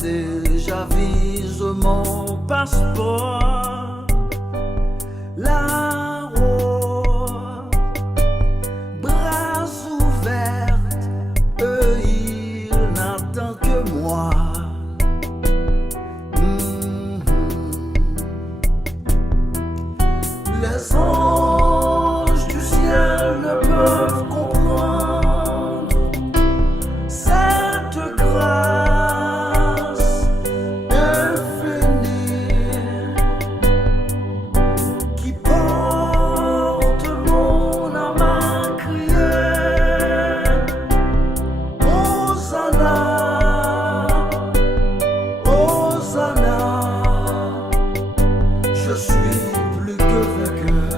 j'avise mon passeport. Là-haut, bras ouverts, eux ils n'attendent que moi. Les anges du ciel ne peuvent comprendre cette grâce infinie qui porte mon âme à crier Hosanna, Hosanna. Je suis plus que vainqueur.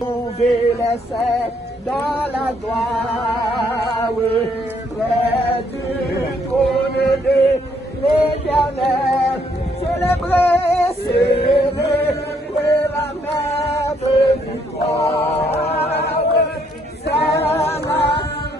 Trouver les saints dans la gloire, près du trône de l'Éternel, célébrer la même victoire, c'est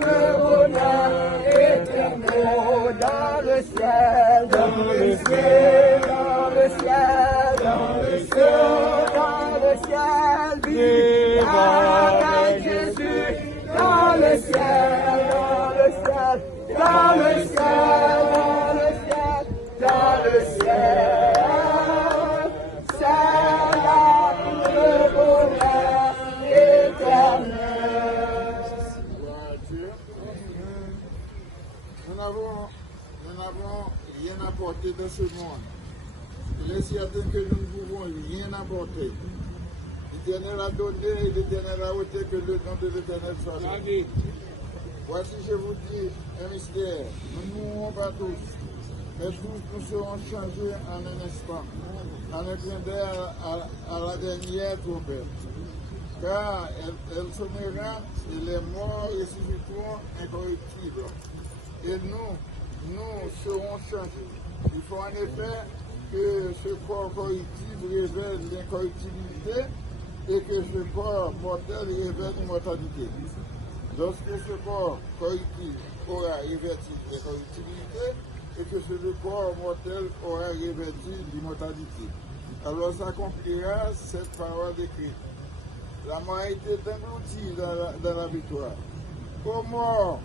le bonheur éternel dans le ciel, dans le ciel, dans le ciel, dans le ciel, dans le ciel, vive avec Jésus, dans le ciel, dans le ciel, dans le ciel, dans le ciel, dans le ciel, c'est là le bonheur éternel. Nous avons rien apporter dans ce monde. Il est certain que nous ne pouvons rien apporter. L'Éternel a donné et l'Éternel a ôté, que le nom de l'Éternel soit loué. Voici, je vous dis un mystère. Nous ne mourrons pas tous, mais tous nous serons changés en un instant, en un clin d'œil à la dernière trompette. Car elle sonnera et les morts ressusciteront incorruptibles. Et nous serons changés. Il faut en effet que ce corps corruptible révèle l'incorruptibilité et que ce corps mortel révèle l'immortalité. Lorsque ce corps corruptible aura revêtu l'incorruptibilité et que ce corps mortel aura revêtu l'immortalité, alors s'accomplira cette parole écrite. La mort a été engloutie dans la victoire. Ô mort,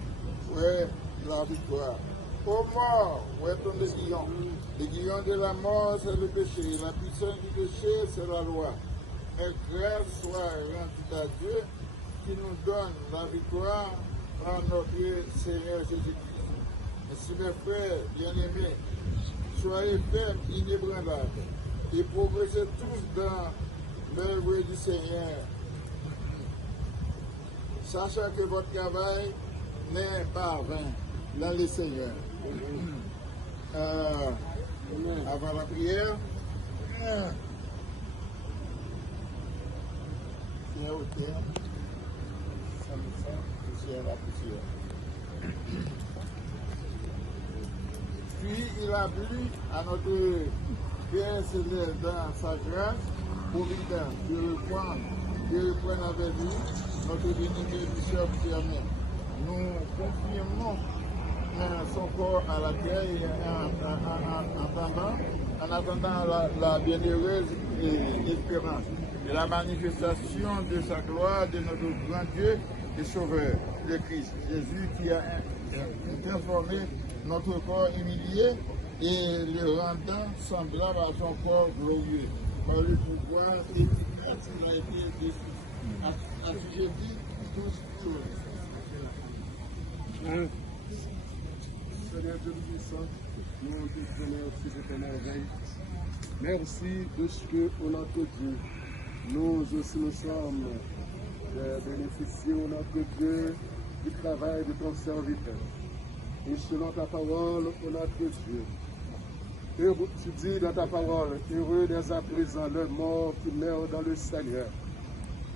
ouais, la victoire. Ô mort, où est ton aiguillon? L'aiguillon de la mort, c'est le péché. La puissance du péché, c'est la loi. Mais grâce soit rendue à Dieu qui nous donne la victoire par notre Seigneur Jésus-Christ. Ainsi, mes frères bien-aimés, soyez fermes, inébranlables et progressez tous dans l'œuvre du Seigneur, sachant que votre travail n'est pas vain dans le Seigneur. Avant la prière, Seigneur au terme, ça me sent poussière la poussière. Puis il a plu à notre Père céleste dans sa grâce providence de reprendre avec lui notre bénédiction fermée. Nous confirmons son corps à la terre et en attendant la bienheureuse espérance et la manifestation de sa gloire de notre grand Dieu et Sauveur, le Christ, Jésus qui a transformé notre corps humilié et le rendant semblable à son corps glorieux. Par le pouvoir efficace, il a été assujetti toutes choses. Seigneur Dieu puissant, nous te remercions de tes merveilles. Merci de ce que, au notre Dieu, nous aussi nous sommes bénéficiés, au notre Dieu, du travail de ton serviteur. Et selon ta parole, au notre Dieu, tu dis dans ta parole, heureux dès à présent le mort qui meurt dans le Seigneur,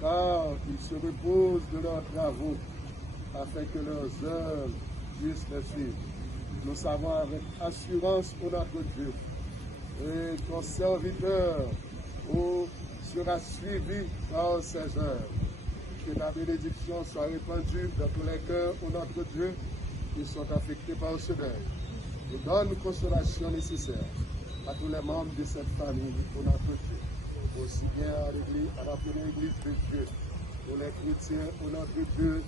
car ils se reposent de leurs travaux, afin que leurs œuvres puissent les suivre. Nous savons avec assurance, ô notre Dieu, et ton serviteur sera suivi par ses œuvres. Que ta bénédiction soit répandue dans tous les cœurs, ô notre Dieu, qui sont affectés par ce deuil. Nous donne consolation nécessaire à tous les membres de cette famille, ô notre Dieu, aussi bien à l'église, à la première église de Dieu, pour les chrétiens, ô notre Dieu,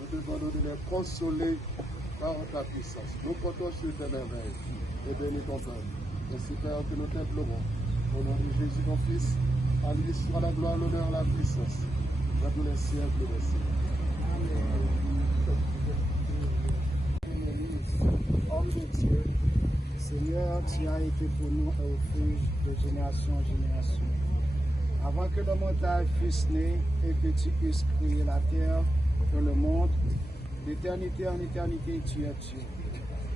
nous devons nous les consoler par ta puissance. Nous comptons sur tes merveilles et bénis ton peuple. Ainsi, Père, que nous t'implorons. Au nom de Jésus, ton Fils, à lui soit la gloire, l'honneur, la puissance, dans tous les siècles des siècles. Homme de Dieu, Seigneur, tu as été pour nous un refuge de génération en génération. Avant que le montagne fusse né et que tu puisses créer la terre et le monde, d'éternité en éternité, tu es Dieu.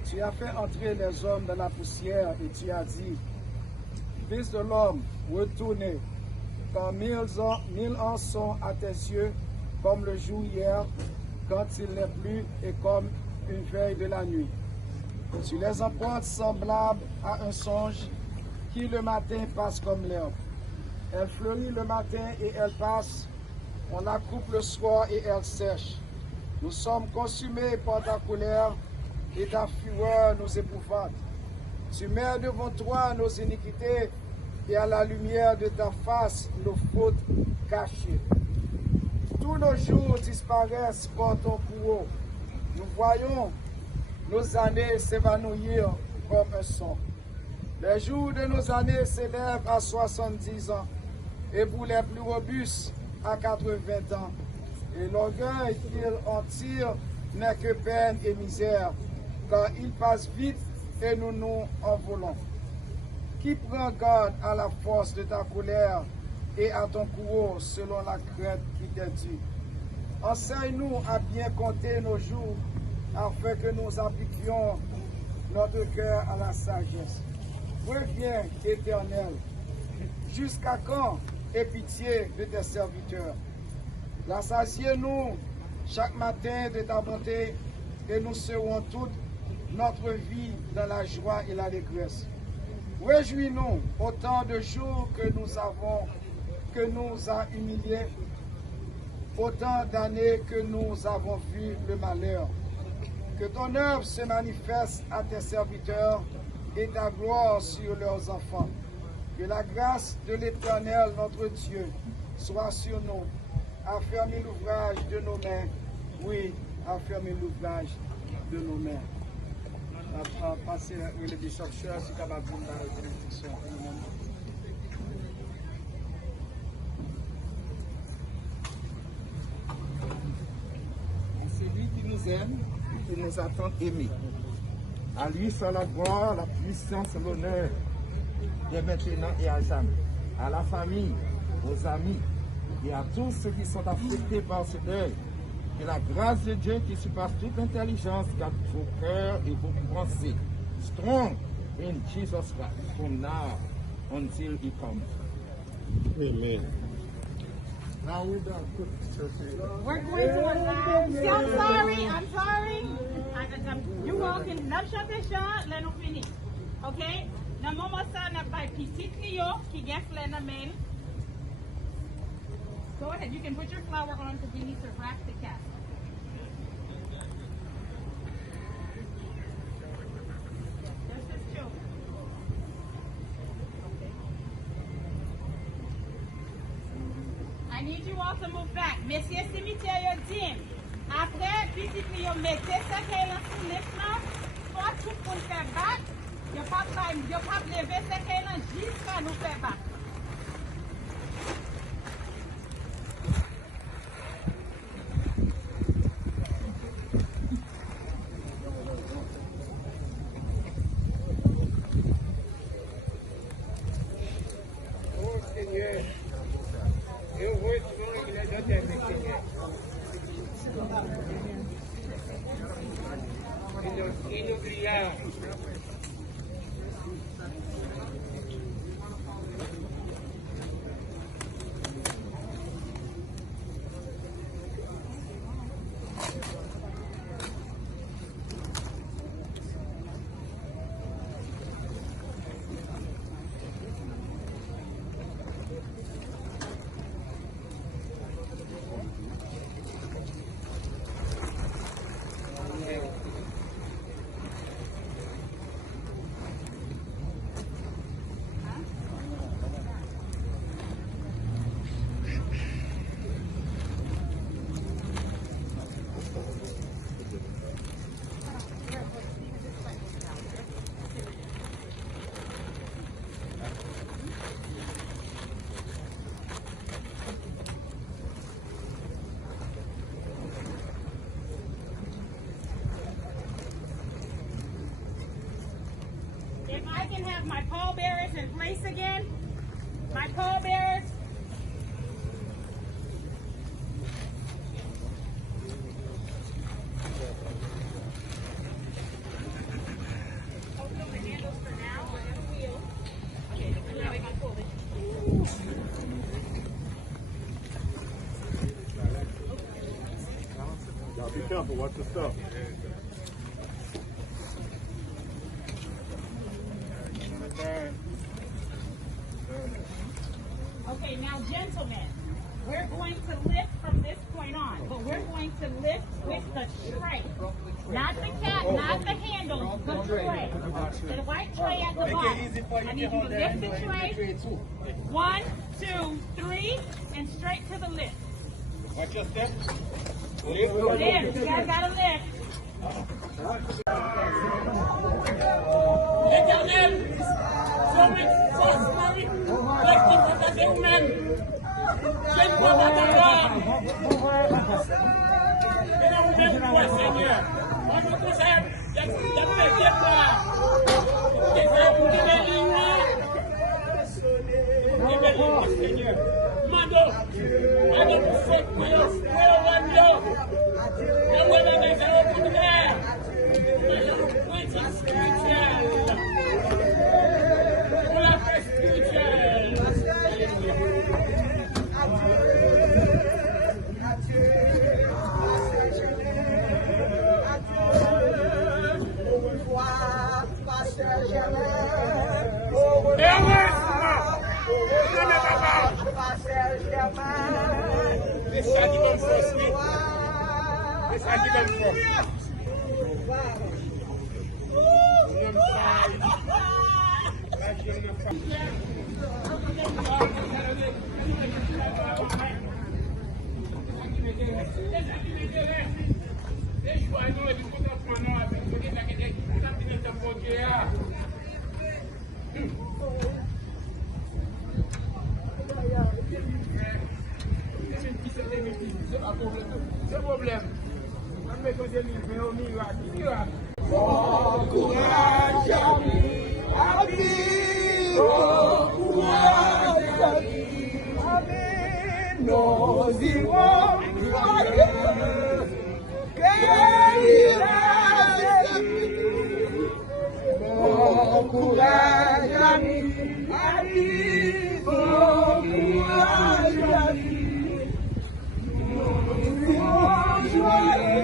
Tu as fait entrer les hommes dans la poussière et tu as dit, Fils de l'homme, retournez, car 1000 ans sont à tes yeux comme le jour hier, quand il n'est plus, et comme une veille de la nuit. Tu les emportes semblables à un songe qui le matin passe comme l'herbe. Elle fleurit le matin et elle passe, on la coupe le soir et elle sèche. Nous sommes consumés par ta colère et ta fureur nous épouvante. Tu mets devant toi nos iniquités et à la lumière de ta face nos fautes cachées. Tous nos jours disparaissent par ton courroux. Nous voyons nos années s'évanouir comme un son. Les jours de nos années s'élèvent à 70 ans et pour les plus robustes à 80 ans. Et l'orgueil qu'ils en tirent n'est que peine et misère, car ils passent vite et nous nous envolons. Qui prend garde à la force de ta colère et à ton courroux selon la crainte qui t'est due. Enseigne-nous à bien compter nos jours afin que nous appliquions notre cœur à la sagesse. Reviens, Éternel. Jusqu'à quand aie pitié de tes serviteurs? Rassasiez-nous chaque matin de ta bonté et nous serons toute notre vie dans la joie et l'allégresse. Réjouis-nous autant de jours que nous a humiliés, autant d'années que nous avons vu le malheur. Que ton œuvre se manifeste à tes serviteurs et ta gloire sur leurs enfants. Que la grâce de l'Éternel, notre Dieu, soit sur nous. Affermis l'ouvrage de nos mains. Oui, affermis l'ouvrage de nos mains. Passer le bishop cher, si capable de la bénédiction. C'est lui qui nous aime, qui nous a tant aimés. À lui soit la gloire, la puissance, l'honneur, dès maintenant et à jamais. À la famille, aux amis et à tous ceux qui sont affectés par ce deuil. Que la grâce de Dieu qui surpasse toute intelligence garde vos cœurs et vos pensées. Strong in Jesus Christ from now until he comes. Amen. Now we're done. We're going to allow. See, I'm sorry. You all can not shut the shot, let us finish. Okay? Now, Mama Sana by Petit Clio, qui get Lena Mail. Go ahead, you can put your flower on because we need to wrap the cat. This is children. I need you all to move back. Messieurs cimetière dim. Après, petit Clio, mettez ça qu'elle a sous l'écran. Soit tout pour faire back. Il n'y a pas de lever ça qu'elle a jusqu'à nous faire back. If I can have my pallbearers in place again, my pallbearers. Hold the handles for now, we're going to wheel. Okay, now we can pull it. Y'all be careful, watch your stuff. Okay, now gentlemen, we're going to lift from this point on, but we're going to lift with the tray. Not the cat, not the handle, the tray. The white tray at the bottom. I need you to lift the tray. 1, 2, 3, and straight to the lift. Watch your step. Lift, you guys gotta lift. L'Éternel, sommet force Marie, l'activité des humains, je ne vois pas t'avoir. Et là, vous-même, Seigneur, on nous conseille, il y a fait des ça qui donne fort. C'est problème. Bon courage, ami, bon courage, ami, nous irons ailleurs, qu'il a bon courage, ami, bon courage, ami, nous irons joyeux.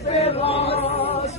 Espérance,